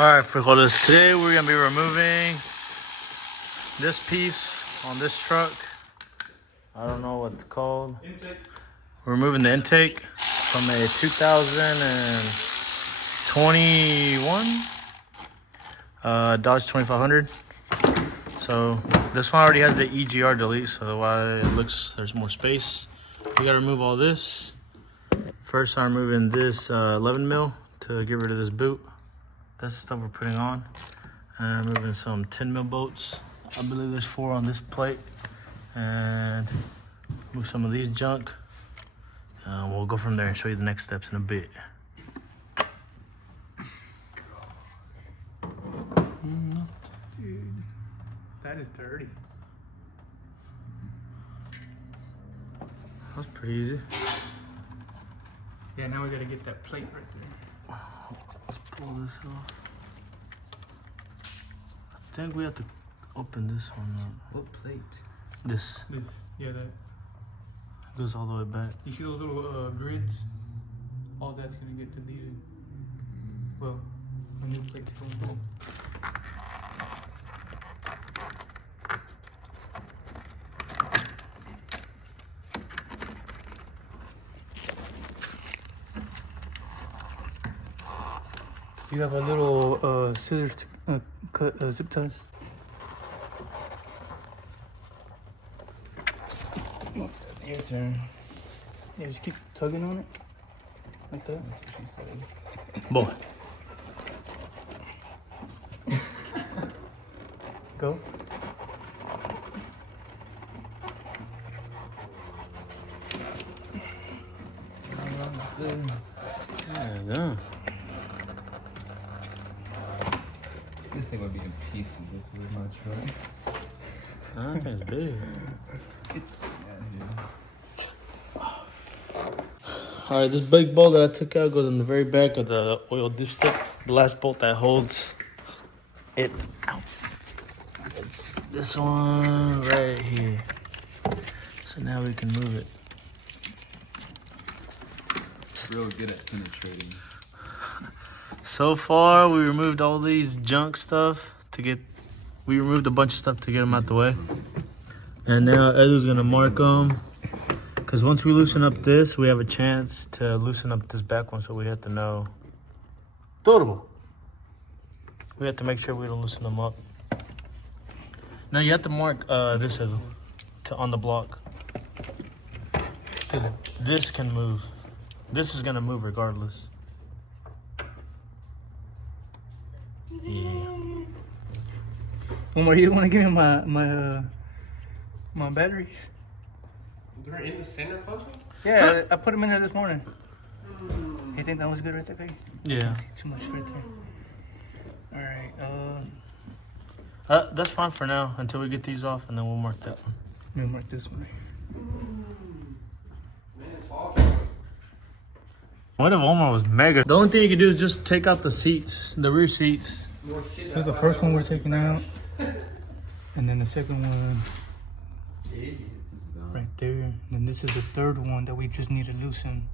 Alright, frijoles, today we're going to be removing this piece on this truck. I don't know what it's called. Intake. We're removing the intake from a 2021 Dodge 2500. So this one already has the EGR delete, so why it looks there's more space. We got to remove all this. First I'm removing this 11 mil to get rid of this boot. That's the stuff we're putting on. And moving some 10 mil bolts. I believe there's 4 on this plate. And move some of these junk. We'll go from there and show you the next steps in a bit. Dude, that is dirty. That's pretty easy. Yeah, now we gotta get that plate right there. Let's pull this off. I think we have to open this one up. What plate? This Yeah, that. goes all the way back. You see those little grids? All that's gonna get deleted. Well, a new plate's going on. You have a little scissors to cut zip ties. Your turn. Yeah, just keep tugging on it. Like that. That's what she says. Boy. Go. Yeah. This thing would be in pieces if it was my truck. That thing's big. Alright, this big bolt that I took out goes in the very back of the oil dipstick. The last bolt that holds it out. It's this one right here. So now we can move it. It's real good at penetrating. So far, we removed all these junk stuff we removed a bunch of stuff to get them out the way. And now Edu's gonna mark them. Because once we loosen up this, we have a chance to loosen up this back one, so we have to know. Turbo. We have to make sure we don't loosen them up. Now you have to mark this Edu on the block. Because this can move. This is gonna move regardless. Yeah. Omar, you want to give me my batteries? They're in the center console? Yeah, I put them in there this morning. You think that was good right there, baby? Yeah. Too much right there. All right. That's fine for now until we get these off, and then we'll mark that one. Let me mark this one. What if Omar was mega? The only thing you can do is just take out the seats, the rear seats. This is the first one we're taking out, and then the second one right there. And then this is the third one that we just need to loosen,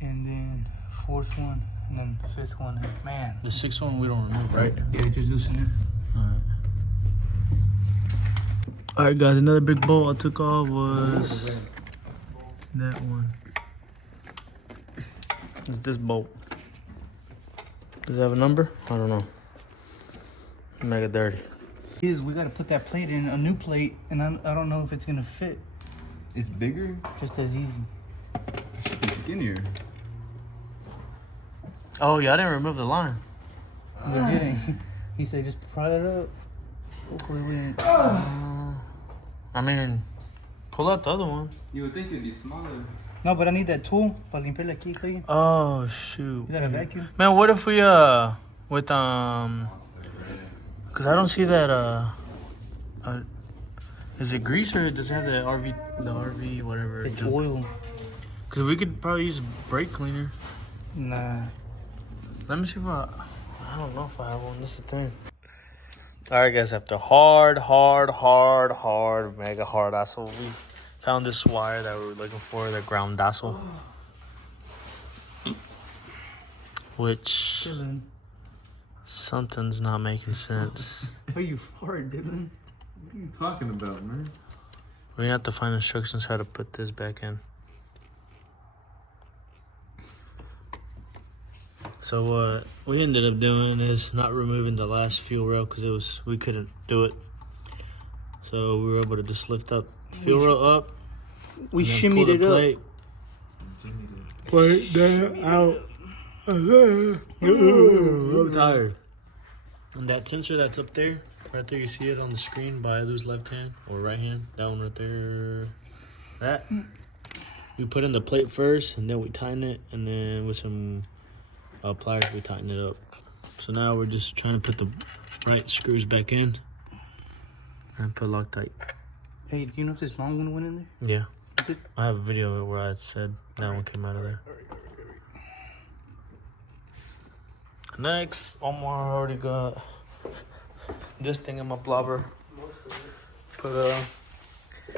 and then fourth one, and then the fifth one. And man, The sixth one we don't remove, right? yeah, just loosen it. Alright guys, another big bolt I took off was that one. It's this bolt. Does it have a number? I don't know. Mega dirty. We gotta put that plate in, a new plate, and I don't know if it's gonna fit It's bigger? just as easy. It's skinnier. Oh yeah, I didn't remove the line. We're getting. He said just pry it up. Hopefully we didn't. I mean, pull out the other one. You would think it'd be smaller. No, but I need that tool para limpiarle aquí, Clay. Oh shoot. You got a vacuum? Man, what if we with cause I don't see that is it grease or does it have the RV whatever? It's oil. Cause we could probably use brake cleaner. Nah. Let me see if I don't know if I have one. This is the thing. Alright guys, after hard mega hard asshole, we found this wire that we were looking for, the ground dazzle. Which Something's not making sense. Why you fart, Dylan? What are you talking about, man? We're gonna have to find instructions how to put this back in. So what we ended up doing is not removing the last fuel rail because we couldn't do it. So we were able to just lift up fuel rail up. We and then shimmied pull it the up. plate. Plate that out. I'm tired. And that sensor that's up there, right there, you see it on the screen by Lou's left hand or right hand. That one right there. That. We put in the plate first, and then we tighten it, and then with some pliers we tighten it up. So now we're just trying to put the right screws back in and put Loctite. Hey, do you know if this long one went in there? Yeah. Is it? I have a video of it where I said that one came out of there. Next, Omar already got this thing in my blobber.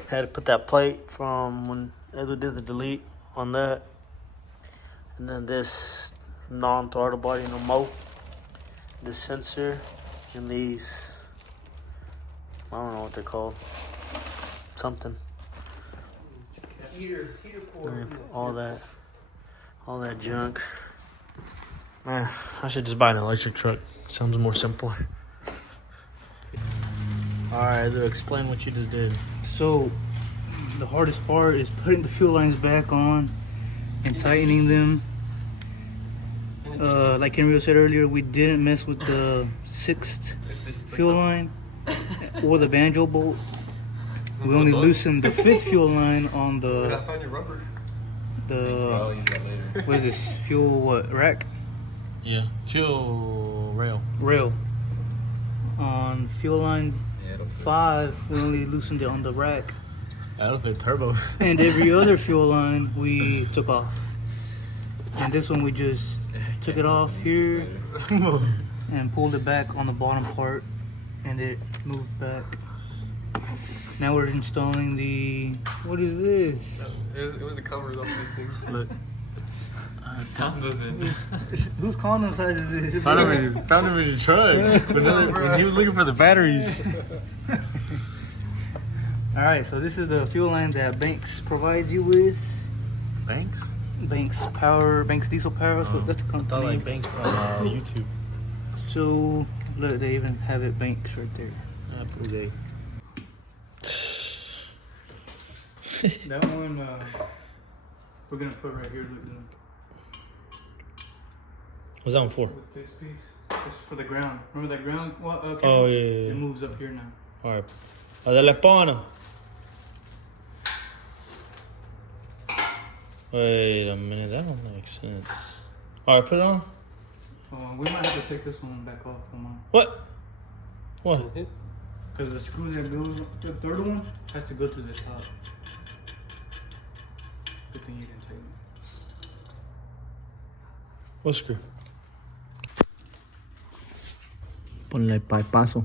Had to put that plate from when Edward did the delete on that. And then this non-throttle body, no mo. This sensor and these, I don't know what they're called. Something. Heater cord. All that junk. Man, I should just buy an electric truck. Sounds more simple. Alright, explain what you just did. So, the hardest part is putting the fuel lines back on and tightening them. Like Henry said earlier, we didn't mess with the 6th fuel line or the banjo bolt. We only loosened the 5th fuel line on the Find your rubber. I'll use that later. what is this fuel rack Yeah, fuel rail. on fuel line Yeah, it'll fit. 5. We only loosened it on the rack, That'll fit turbos. and every other fuel line we took off. And this one we just took it off here and pulled it back on the bottom part, and it moved back. Now we're installing the, what is this? It was the covers off these things. Look. Whose condom size is this? Found him in the truck when he was looking for the batteries. Alright, so this is the fuel line that Banks provides you with. Banks? Banks diesel power, so that's the I company. thought like Banks from YouTube. So, look, they even have it Banks right there. Pretty That one, we're gonna put right here, look, What's that one for? with this piece. It's for the ground. Remember that ground? Oh, yeah. It moves up here now. Alright. Dale pana. Wait a minute, that don't make sense. Alright, put it on. We might have to take this one back off. What? What? Because the screw that goes, the third one, has to go to the top. Good thing you didn't take it. What screw? Ponle pa paso.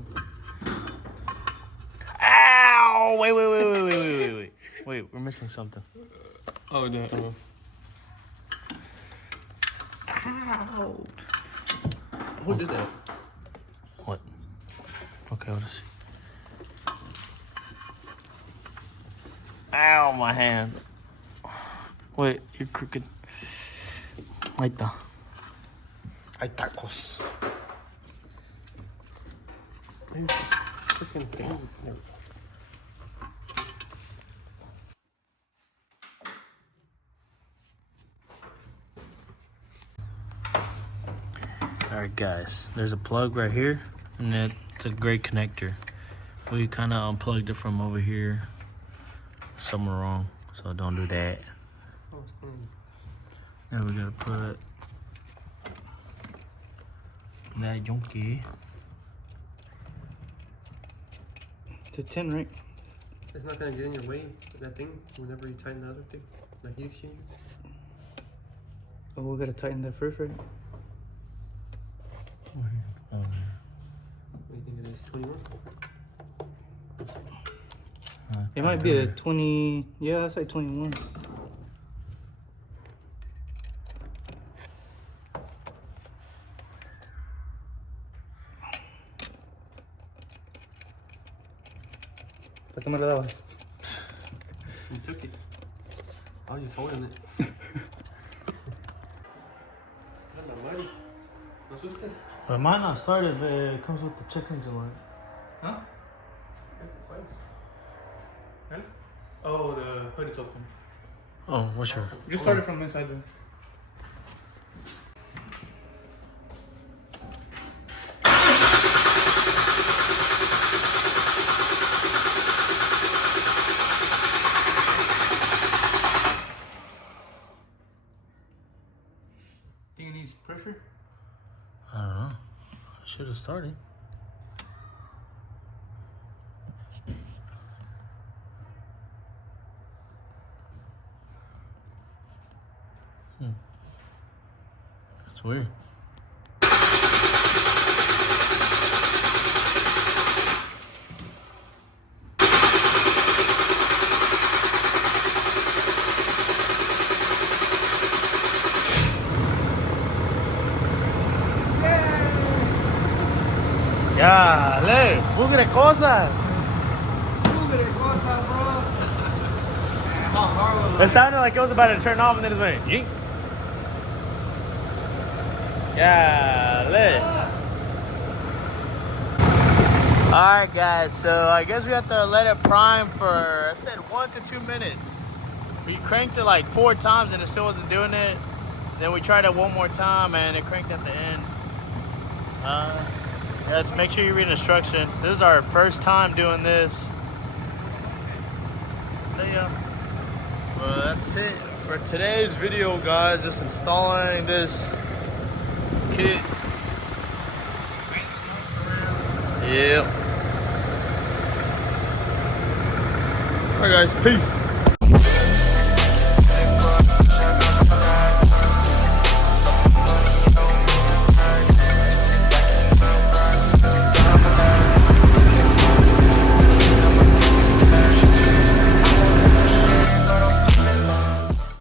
Ow! Wait. Wait, we're missing something. Oh, no. Ow! Who did that? What? Okay, let's see. Ow, my hand. Wait, you're crooked. Ahí está. Hay tacos. Where's this freaking thing? Alright guys, there's a plug right here, and it's a gray connector. We kind of unplugged it from over here. Somewhere wrong, so don't do that. Now we gotta put that junkie. To 10, right? It's not gonna get in your way, that thing, whenever you tighten the other thing, the heat exchanger. Oh, we gotta tighten that first, right? Oh, What do you think it is? 21? It might be a 20, yeah, I'd say 21. ¿Para qué me lo dabas? You took it. I was just holding it. ¿No asustes? But mine not started. It comes with the check engine light. Huh? Oh, the hood is open. Oh, what's your? You started from inside then. Think it needs pressure? I don't know. I should have started. That's weird. Ya, le, mugre cosas. It sounded like it was about to turn off and then it went yeet. Yeah, lit. Alright guys, so I guess we have to let it prime for, I said 1 to 2 minutes. We cranked it like 4 times and it still wasn't doing it. Then we tried it one more time and it cranked at the end. Yeah, just make sure you read instructions. This is our first time doing this. So yeah. Well, that's it for today's video, guys. Just installing this kit. Yep. Alright guys, peace.